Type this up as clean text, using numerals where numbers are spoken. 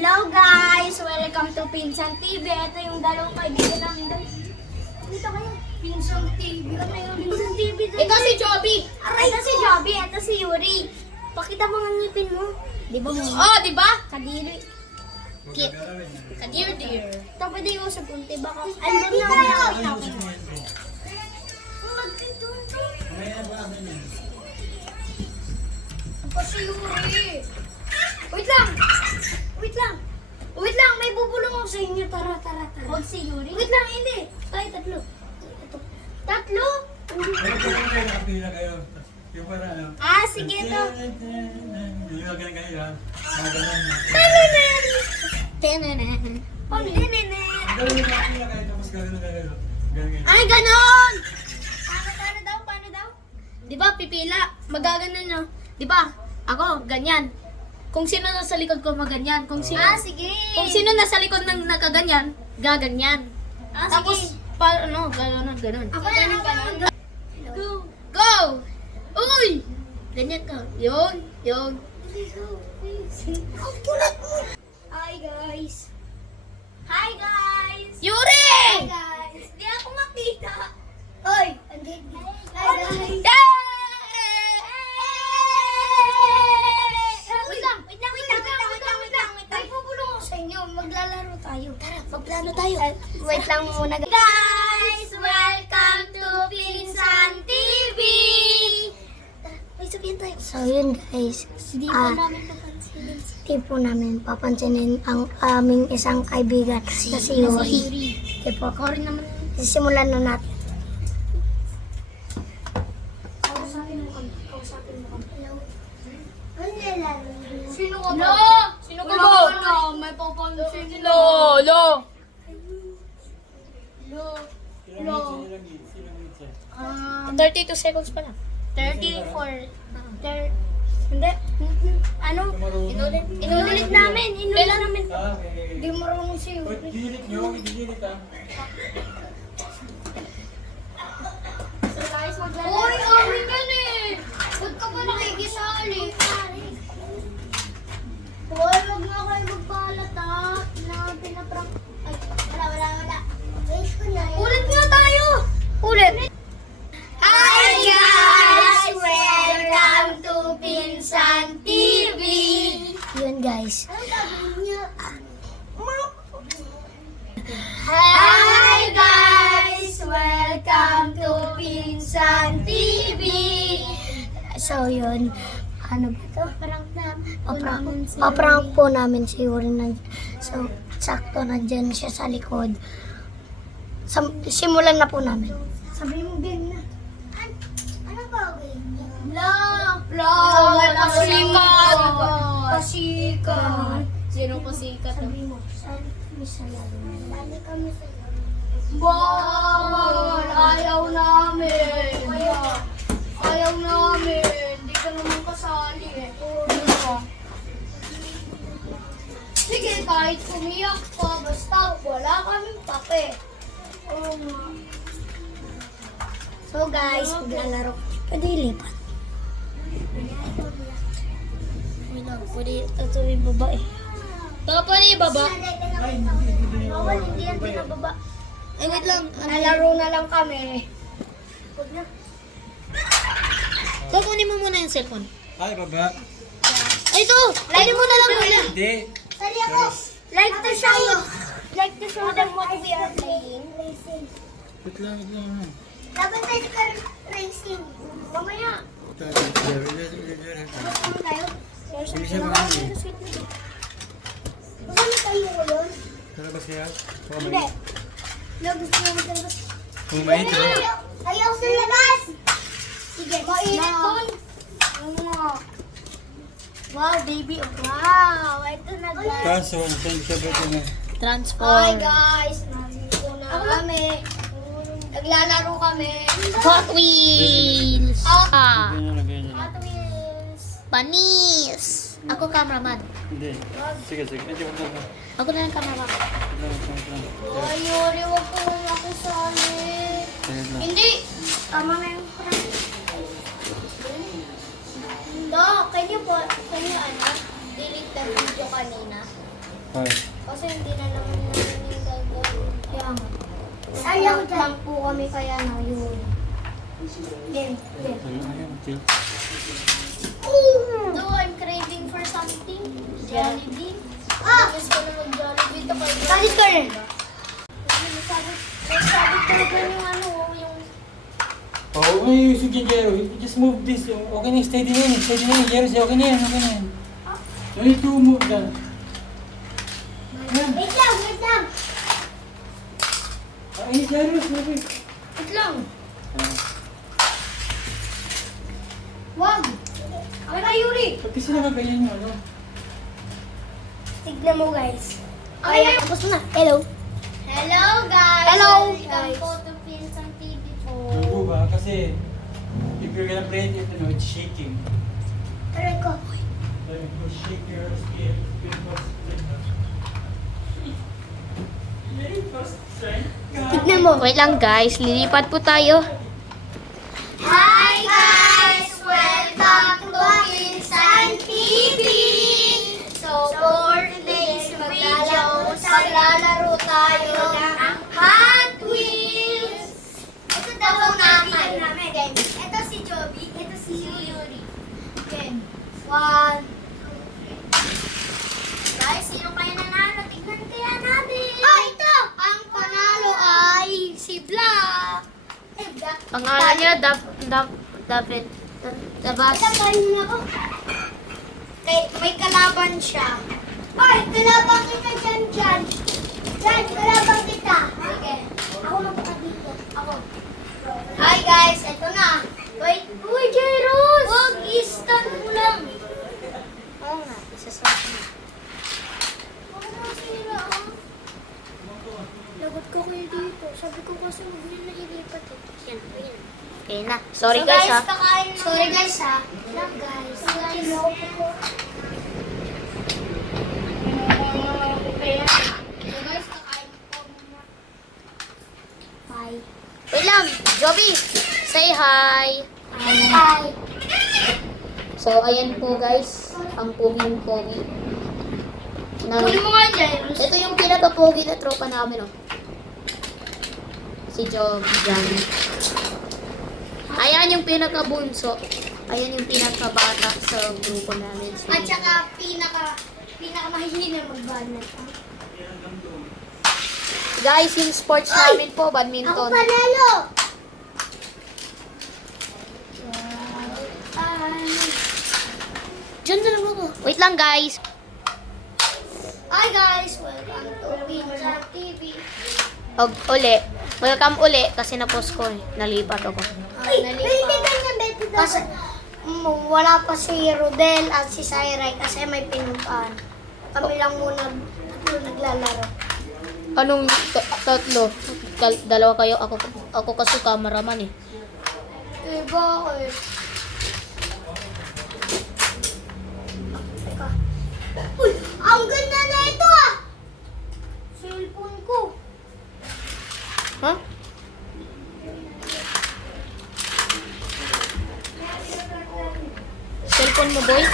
Hello guys! Welcome to Pinsan TV. Ito yung dalawang kaibigan namin. Dito kayo. Pinsan TV. Ano yung Pinsan TV? Ito si Joby. Ito si Joby. Ito si Yuri. Pakita mo ang ngipin mo. Di ba mo? Oh, di ba? Kadiri. Kadir dear. Ito pwede yung usap kunti. Baka album na ako. Ito si Yuri. Wait lang! Wait lang! Wait lang! May bubulong ako sa inyo. Tara. Huwag si Yuri. Wait lang, hindi. Tayo, tatlo. Ito. Tatlo? Nakapila kayo. Yung para ano. Ah, sige to. Yung ganun kayo ha. Mga ganun. Tananan! Tananan! Tananan! Ganun yung nakapila kayo tapos ganun kayo. Ganun kayo. Ay, ganon! Paano daw? Di ba, pipila? Magaganon nyo. Di ba? Ako, ganyan. Kung sino nasa likod ko, maganyan. Kung sino, Ah, sige. kung sino nasa likod ng nakaganyan, gaganyan. Ah, Tapos, sige. ano, ganun. Ako na. Go! Go! Uy! Ganyan ka. Yun. Hi, guys. Hi, guys. Yuri! Hi, guys. Di ako makita. Oy! Hi, guys. Yay! Wait lang. May pupulong ako sa inyo. Maglalaro tayo. Tara, magplano tayo. Wait lang muna. Guys, welcome to Pinsan TV! May sabihin tayo. So yun guys, Hindi pa namin papansinin. di po namin papansinin ang aming isang kaibigan na si Yuri. Di po, Ako rin naman. simulan na natin. Kausapin mo kami. Hello. Ano nilalaro? Sino ka ba? No! Sino ka ba? May papansin. Lo! Ah, 32 seconds pa lang. 34. Hindi. Ano? Inulit namin. Kailan namin. Okay. Hindi marunong si Uy, Yuri. gilit nyo. Gilit ha. So guys, Uy, amin yan eh! Ba't ka pa nakikisali? Hoy, wag nga kayo magpalat ha. Na pinaprank. Ay, wala. Ulit nga tayo! Ulit! Hi guys! Welcome to Pinsan TV! Yun guys, Hi guys! Welcome to Pinsan TV! so yun, ano ba to? Parang Paprank po namin si Yuri na, so sakto nandyan siya sa likod. Simulan na po namin. Sabi mo game na. Ano ba game niya? Pasikat! Sino pasikat? Sabi mo, saan kami sa lalo? Lali kami sa lalo. Bawal! Ayaw namin! Ayaw namin! Hindi ka naman kasali eh. Sige, kahit umiyak pa, basta wala kaming pape. Oo nga. So guys, maglalaro. Pwede ilipat. Pwede ito yung baba eh. Pwede yung baba? Bawal, hindi yan pinababa. Ay, wait lang. Nalaro na lang kami. Huwag na. Kukunin mo muna yung cellphone. Ay, baba. Ay, ito! Kunin mo na lang muna. Hindi. Sali ako. Like to show them what we are playing. Wait lang ha. Dapat tayo ka racing. Mamaya. Dapat tayo. Sige siya ba kami? Mamaya tayo ngayon. Tara ba siya? Hindi. No, gusto mo matalabas. Bumait ha? Ayaw sa labas. Sige. Mainit doon. Wow, baby. Wow, ito na guys. Kaso, saan siya ba ito na? Hi Transform. guys. Nandito na kami. Naglalaro kami. Hot Wheels. Ah. Ganyan na ganyan. Hot Wheels. Panis. Ako cameraman. Hindi. Sige. Hindi ko na. Ako na lang cameraman. Oh, Yuri, wag ko na nakisali. Hindi. Tama na yung prank. No, can you delete the video kanina? Ay. Kasi hindi na naman namin yung gagawin. Kaya nga. Ayaw Sayang lang po kami kaya na yun. Game. Ayun, chill. No, I'm craving for something. Jollibee. Gusto ko na mag-Jollibee. Ito kayo. Kalit ka rin. Sabi ko yung ano, yung... Oh, ay, sige, Jero. Just move this. Okay na, steady na yun. Steady na yun, Jero. Okay na yan, okay na yan. No need to move that. Yan. Wait lang, wait lang. Ay, Jero, sabi. Wait lang. Wag. Ako na, Yuri. Pati sila kagayan yung ano. Tignan mo guys. Ay, Tapos na. Hello. hello, guys. Hello, Welcome guys. po to Pinsang TV po. Lugo ba? Kasi, if you're gonna play it, it's shaking. Try ko. So, if you shake your skin, it was very fast, right? Tignan mo. Wait lang guys, lilipat po tayo. Hi, guys. Welcome to Pinsang TV. So, for today's video, maglalaro tayo ng Hot Wheels. Ito daw namin. Ito si Joby. Ito si Yuri. Okay. 1, 2, 3. Guys, sino kaya nanalo? Tignan kaya natin. Ito! Ang panalo ay si Black. Black. Pangalan niya, David. Dabas. Tapahin mo ako. May kalaban siya. Ay, kalaban kita dyan. Dyan, kalaban kita. Okay. Ako magpaka dito. Ako. Hi guys, eto na. Wait. Uy, Jairus! Huwag, i-stand mo lang. Oo nga, isa sa Huwag mo sira, ah. Lagot ko kayo dito. Sabi ko kasi huwag nyo na ilipat eh. Yan, yan. Okay na. Sorry guys ha. Kakain sorry guys ha. Lang guys. Guys, kakain po muna. Bye. Wait lang, Joby. Say hi. Bye. So, ayan po guys. Ang pogi-pogi. Kunin mo nga, Jairus. Ito yung pinaka-pogi na tropa namin, oh. Si Job, Johnny. Ayan yung pinaka-bunso. Ayan yung pinaka-bata sa grupo namin. Si At saka pinaka-mahihina mag-banat. guys, yung sports namin po, Ako badminton. panalo. Diyan na lang ako. Wait lang guys. Hi guys, welcome to Pinsang TV. Uli. Welcome uli kasi na-post ko eh. Nalipat ako. Kasi wala pa si Rodel at si Cyril kasi may pinuntahan. Kami lang muna naglalaro. Anong tatlo? Dalawa kayo. Ako kasi cameraman eh. Diba eh? Teka. Uy! Ang ganda na ito ah! Cellphone ko. Ha? Cellphone mo boy?